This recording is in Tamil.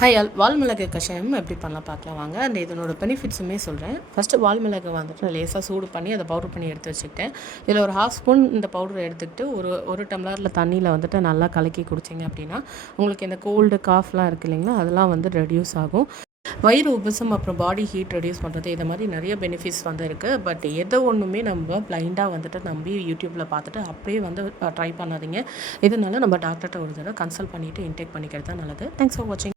ஹாய் வால்மிளகு கஷாயம் எப்படி பண்ணலாம் பார்க்கலாம் வாங்க. அந்த இதனோட பெனிஃபிட்ஸுமே சொல்கிறேன். ஃபஸ்ட்டு வால்மிளகு வந்துட்டு லேசாக சூடு பண்ணி அதை பவுடர் பண்ணி எடுத்து வச்சுக்கிட்டேன். இதில் ஒரு 1/2 ஸ்பூன் இந்த பவுடரை எடுத்துக்கிட்டு ஒரு டம்ளரில் தண்ணியில் வந்துட்டு நல்லா கலக்கி குடிச்சிங்க அப்படின்னா உங்களுக்கு இந்த கோல்டு காஃப்லாம் இருக்குது இல்லைங்களா, அதெல்லாம் வந்து ரெடியூஸ் ஆகும். வயிறு உபசம் அப்புறம் பாடி ஹீட் ரெடியூஸ் பண்ணுறது இது மாதிரி நிறைய பெனிஃபிட்ஸ் வந்து இருக்குது. பட் எதை ஒன்றுமே நம்ம பிளைண்டாக வந்துட்டு நம்பி யூடியூப்பில் பார்த்துட்டு அப்படியே வந்து ட்ரை பண்ணாதீங்க. இதனால நம்ம டாக்டர்கிட்ட ஒரு தடவை கன்சல்ட் பண்ணிவிட்டு இன்டேக் பண்ணிக்கிறது தான் நல்லது. தேங்க்ஸ் ஃபார் வாட்சிங்.